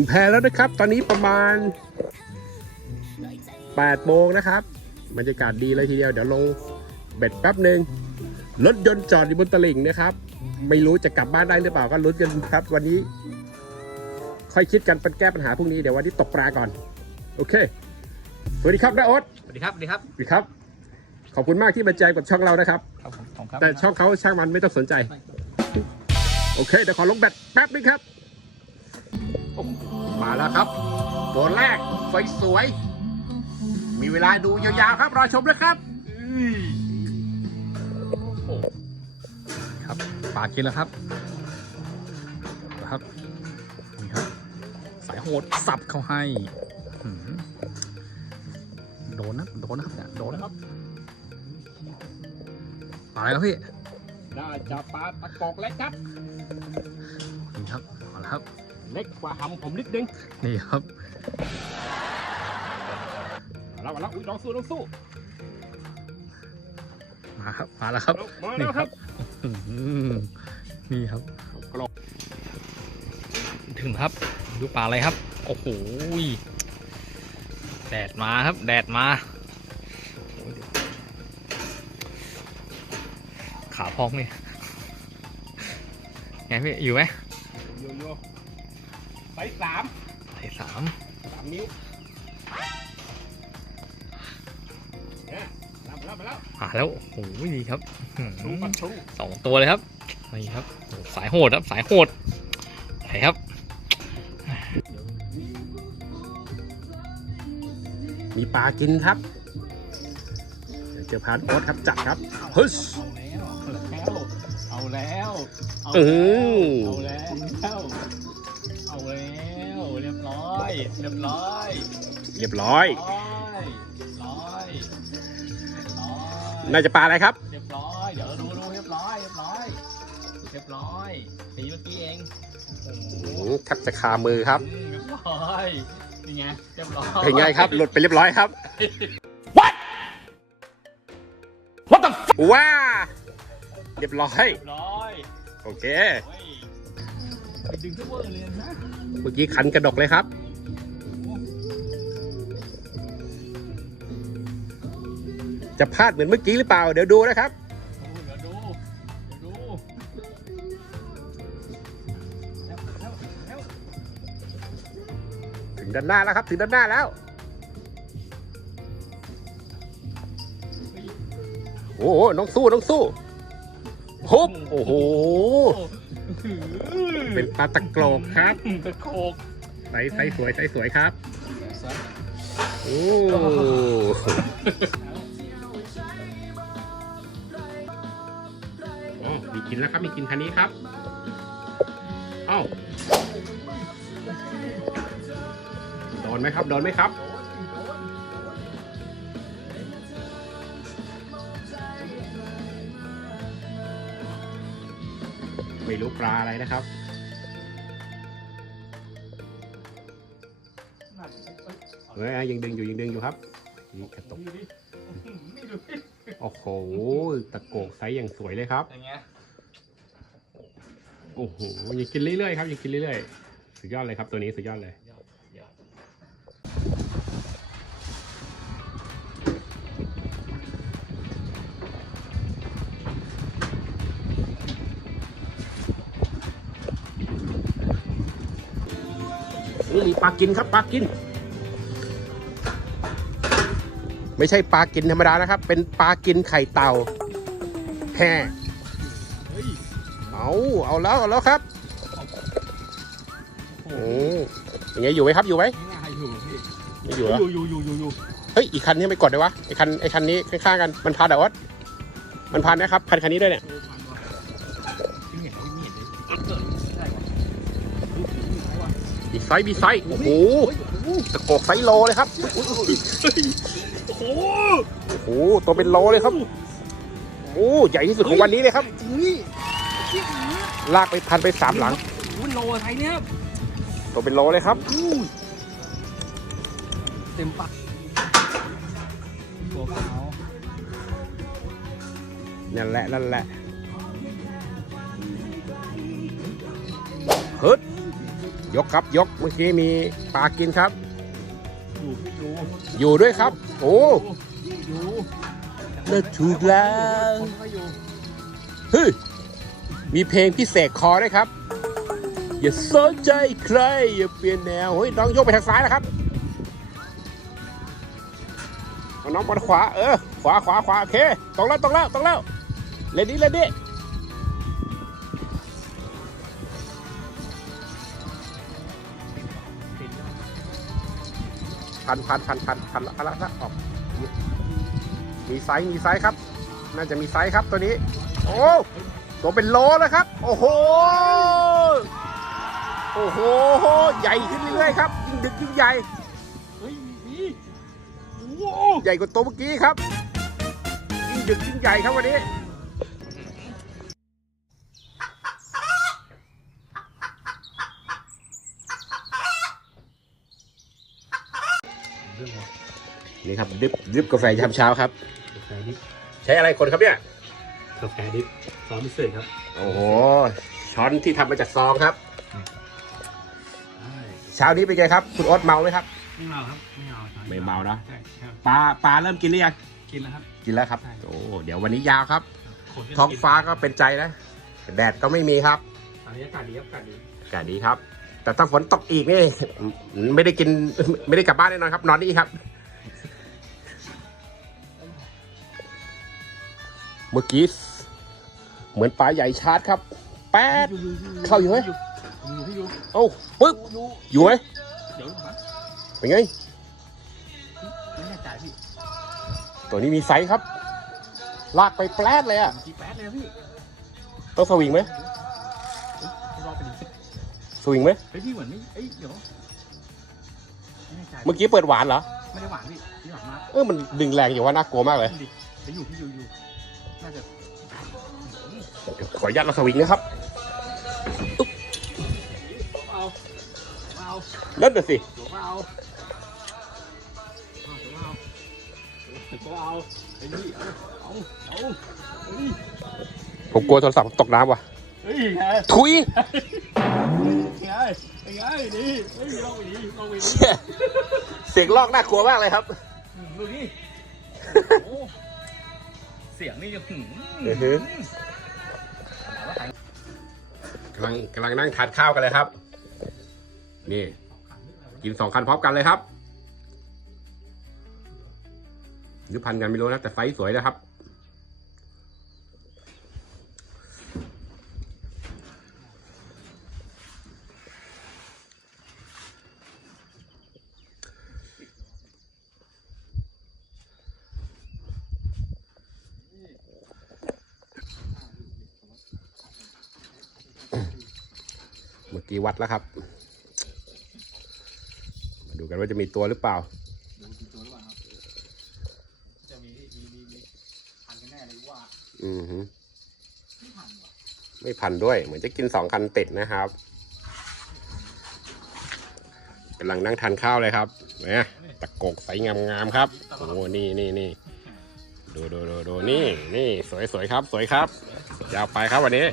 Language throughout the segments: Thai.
ถึงแพแล้วนะครับ ตอนนี้ประมาณ8โมงนะครับบรรยากาศดีเลยทีเดียวเดี๋ยวลงเบ็ดแป๊บหนึ่งรถยนต์จอดอยู่บนตลิ่งนะครับ ไม่รู้จะกลับบ้านได้หรือเปล่าก็ลุ้นกันครับ วันนี้ ค่อยคิดกันเป็นแก้ปัญหาพวกนี้เดี๋ยววันนี้ตกปลาก่อน โอเค สวัสดีครับนาโอ๊ตสวัสดีครับสวัสดีครับสวัสดีครับ ขอบคุณมากที่มาแจงกับช่องเรานะครับ ครับผมของครับแต่ช่องเขาช่างมันไม่ต้องสนใจ โอเคเดี๋ยวขอลงแบตแป๊บนึงครับโอ้ มาแล้วครับ ตัวแรกไฟสวย มีเวลาดูยาวๆครับ รอชมนะครับครับปลากินแล้วครับครับนี่ครับ สายโหดสับเข้าให้หืมโดนนะโดนนะครับเนี่ยโดนนะครับปลาอะไรครับพี่ได้จะปลาตะกอกเล็กครับนี่ครับมาแล้วครับ เล็กกว่าหำผมนิดนึงนี่ครับมาแล้วมาแล้วอุ้ยลองสู้ลองสู้มาครับมาแล้วครับมาแล้วครับอื้อหือนี่ครับ กรอบถึงครับดูปลาอะไรครับ โอ้โหยแดดมาครับ แดดมาโอ้ยเดี๋ยวขาพองนี่ไงพี่อยู่ไหมโยโย่ ไซส์สามใส่สามสามนิ้วเนี่ยมาแล้วมาแล้วหาแล้วโอ้โหดีครับอื้อชูหือปัดชูสองตัวเลยครับนี่ครับโอ้สายโหดครับสายโหดใช่ครับ มีปลากินครับเดี๋ยวเจอพานโอ๊ตครับจัดครับฮึสเอาแล้ว เอาอืแล้วอเอา ร้อย เรียบร้อย เรียบร้อยร้อยร้อยร้อย น่าจะปลาอะไรครับ เรียบร้อย เดี๋ยวดูดูเรียบร้อย เรียบร้อย เรียบร้อยตีเมื่อกี้เองโอ้โหอืมแทบจะคามือครับ อืมเรียบร้อยนี่ไง เรียบร้อย เป็นไงครับ หลุดไปเรียบร้อยครับ What What the ว้า เรียบร้อย เรียบร้อยโอเค โอ้ยไปดึงทุกเวอร์เลยนะ เมื่อกี้ขันกระดกเลยครับ จะพลาดเหมือนเมื่อกี้หรือเปล่า เดี๋ยวดูนะครับโอ้เดี๋ยวดูเดี๋ยวดูแล้วแล้วแล้วถึงด้านหน้าแล้วครับ ถึงด้านหน้าแล้ว โอ้โหน้องสู้น้องสู้ฮุบโอ้โห เป็นปลาตะโกรกครับตะโคกไซส์ไซส์สวยไซส์สวยครับ โอ้ แล้วครับมีกินคันนี้ครับเอ้าโดนไหมครับโดนไหมครับไม่รู้ปลาอะไรนะครับเฮ้ยยังดึงอยู่ยังดึงอยู่ครับนี่กระตุกโอ้โหตะโกกไซส์อย่างสวยเลยครับอย่างเงี้ย โอ้โหยังกินเรื่อยๆครับยังกินเรื่อยๆสุดยอดเลยครับ ตัวนี้สุดยอดเลยนี่มีปลากินครับปลากิน ไม่ใช่ปลากินธรรมดานะครับ เป็นปลากินไข่เต่าแห่ เอาเอาแล้วเอาแล้วครับโอ้ยังไงอยู่ไหมครับอยู่ไหมง่ายอยู่พี่ไม่อยู่เหรออยู่อยู่อยู่อยู่อยู่เฮ้ยอีกคันนี้ไม่กดเลยวะไอคันไอคันนี้ข้างๆกันมันพันเหรอวะมันพันนะครับคันคันนี้ด้วยเนี่ยไม่เห็นไม่เห็นเลยใช่ว่ะบีไซส์บีไซส์โอ้โหตะโกกไซส์โลเลยครับอุ๊ยอุ๊ยอุ๊ยโอ้โหโอ้โหตัวเป็นโลเลยครับโอ้ใหญ่ที่สุดของวันนี้เลยครับจริงนี่ ลากไปพันไปสามหลังวุ้นโลไทยเนี่ยตัวเป็นโลเลยครับอู้เต็มปากตัวเปล่านั่นแหละนั่นแหละฮึดยกครับยกเมื่อกี้มีปลากินครับ อยู่พี่อยู่อยู่ด้วยครับ โอ้อยู่เลิกถูกแล้วคนก็อยู่เฮ้ย มีเพลงพิเศษคอด้วยครับ อย่าสนใจใคร อย่าเปลี่ยนแนวเฮ้ยน้องโยกไปทางซ้ายนะครับน้องบอลขวาเออขวาขวาขวาโอเคตรงแล้วตรงแล้วตรงแล้วเล่นนี้เล่นนี้พันพันพันพันพันพันละละออกมีไซส์มีไซส์ครับ น่าจะมีไซส์ครับตัวนี้ โอ้ ตัวเป็นโลแล้วครับ โอ้โห โอ้โห ใหญ่ขึ้นเรื่อยๆครับยิ่งดึกยิ่งใหญ่ เฮ้ยมีโอ้โหใหญ่กว่าตัวเมื่อกี้ครับ ยิ่งดึกยิ่งใหญ่ครับวันนี้นี่ครับดริบดริบกาแฟยามเช้าครับกาแฟดิบใช้อะไรคนครับเนี่ย กาแฟดิบ ซอสพิเศษครับโอ้โหช้อนที่ทำมาจากซองครับใช่เช้านี้เป็นไงครับ คุณโอ๊ตเมาไหมครับ ไม่เมาครับไม่เมาใช่ไม่เมานะ ใช่ครับปลาปลาเริ่มกินหรือยังกินแล้วครับ กินแล้วครับใช่โอ้เดี๋ยววันนี้ยาวครับ คนที่ท้องฟ้าก็เป็นใจนะ แดดก็ไม่มีครับตอนนี้อากาศดีครับอากาศดีอากาศดีครับ แต่ถ้าฝนตกอีกนี่ ไม่ได้กินไม่ได้กลับบ้านแน่นอนครับ นอนนี่ครับ เมื่อกี้ เหมือนปลาใหญ่ชาร์จครับ แป๊ด เข้าอยู่ไหม อยู่พี่อยู่เอ้าปึ๊บ อยู่อยู่ไหมเดี๋ยวมาเป็นไง ไม่แน่ใจพี่ตัวนี้มีไซส์ครับ ลากไปแปลดเลยอะกี่แป๊ดเลยนะพี่ต้องสวิงไหมเฮ้ยรอไปดิสวิงไหม เฮ้ยพี่เหมือนไม่เอ้ยเดี๋ยวไม่แน่ใจเมื่อกี้เปิดหวานเหรอ ไม่ได้หวานพี่พี่หวานมากเออ มันดึงแรงอยู่ว่าน่ากลัวมากเลยดิไปอยู่พี่อยู่อยู่น่าจะเดี๋ยว ขออนุญาตมาสวิงนะครับเล่นเดี๋ยวสิผมกลัวโทรศัพท์ตกน้ำว่ะทุยเสียงลอกน่ากลัวมากเลยครับเสียงนี่จะหื กำลังกำลังนั่งทานข้าวกันเลยครับ นี่ กินสองคันพร้อมกันเลยครับหรือพันกันไม่รู้นะแต่ไฟสวยนะครับ กี้วัดแล้วครับ มาดูกันว่าจะมีตัวหรือเปล่าดูกี่ตัวหรือเปล่าครับ จะมีมีมีมีพันกันแน่เลยว่า อือฮึไม่พันหรอไม่พันด้วย เหมือนจะกินสองคันติดนะครับกำลังนั่งทานข้าวเลยครับเนี่ยตะโกกใสงามๆครับ โอ้โหนี่นี่นี่ดูดูดูดูนี่ นี่ สวยสวยครับ สวยครับ ยาวไปครับวันนี้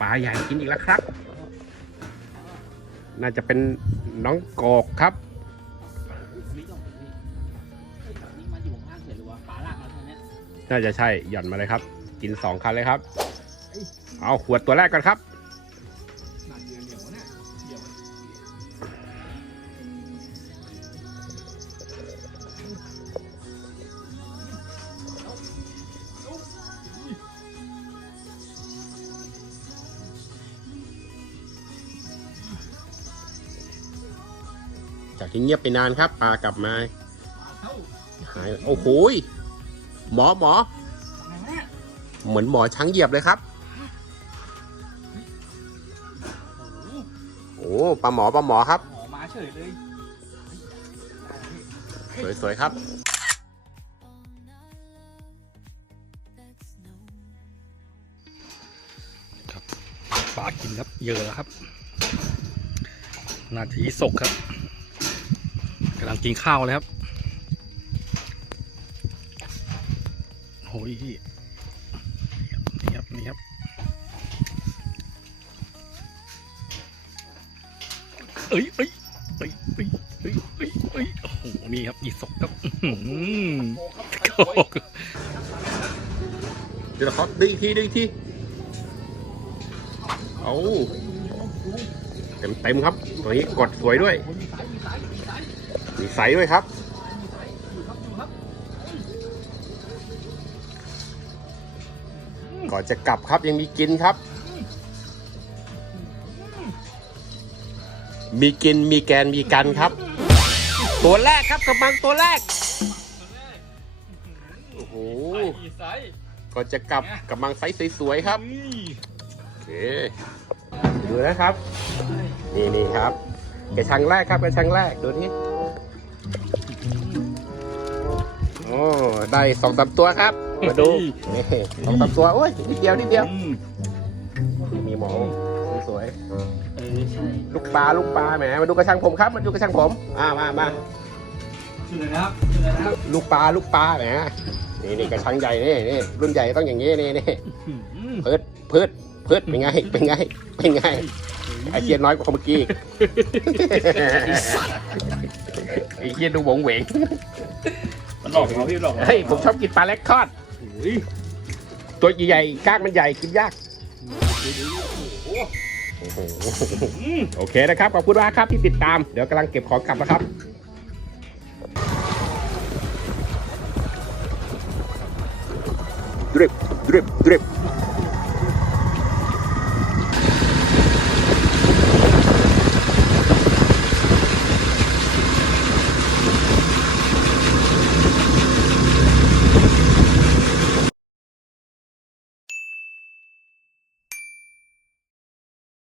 ปลาใหญ่กินอีกแล้วครับ น่าจะเป็นน้องกอกครับน่าอยู่ข้างเฉยหรือว่าปลาลากมาทางเนี้ยน่าจะใช่หย่อนมาเลยครับ กินสองคันเลยครับ เอาขวดตัวแรกก่อนครับ ที่เงียบไปนานครับปลากลับมาเอ้าหายโอ้โหยหมอหมอทำไมเนี่ยเหมือนหมอช้างเหยียบเลยครับโอ้โหโอ้ปลาหมอปลาหมอครับหมอมาเฉยเลยสวยๆครับปลากินครับเยอะแล้วครับ นาทีศกครับกำ ลังกินข้าวเลยครับโอ้ยนี่ครับเอ้ยเอ้ยเอ้ยเอ้ยเอ้ยเอ้ยเอ้ยโอ้โหนี่ครับอีสกครับอื้อหือโอ้โหเดี๋ยวเขาดึงอีทีดึงอีทีเอาเต็มเต็มครับตัวนี้กดสวยด้วย มีใสด้วยครับก่อนจะกลับครับยังมีกินครับ มีกินมีแกนมีกันครับ ตัวแรกครับกำลังตัวแรกโอ้โหก่อนจะกลับกำลังไซส์สวยๆครับโอเคดูนะครับ นี่นี่ครับกระชังแรกครับกระชังแรกดูนี่ โอ้ได้สองสามตัวครับมาดูนี่สองสามตัวโอ้ยนิดเดียวนิดเดียวมีหมอสวยเออใช่ๆลูกปลาลูกปลาแหมมาดูกระชังผมครับมาดูกระชังผมอ่ามามาชื่ออะไรนะครับชื่ออะไรนะครับลูกปลาลูกปลาแหมนี่นี่กระชังใหญ่นี่นี่รุ่นใหญ่ต้องอย่างนี้นี่นี่เพิดเพิดเพิดเป็นไงเป็นไงเป็นไงไอเคียนน้อยกว่าเมื่อกี้อีก ไอเคียนดูหวงเหวงมันหลอกเราพี่หลอกเราเฮ้ยผมชอบกินปลาแลคคอดตัวใหญ่ๆกล้างมันใหญ่กินยากโอเคนะครับขอบคุณมากครับที่ติดตามเดี๋ยวกำลังเก็บของกลับนะครับ drip drip drip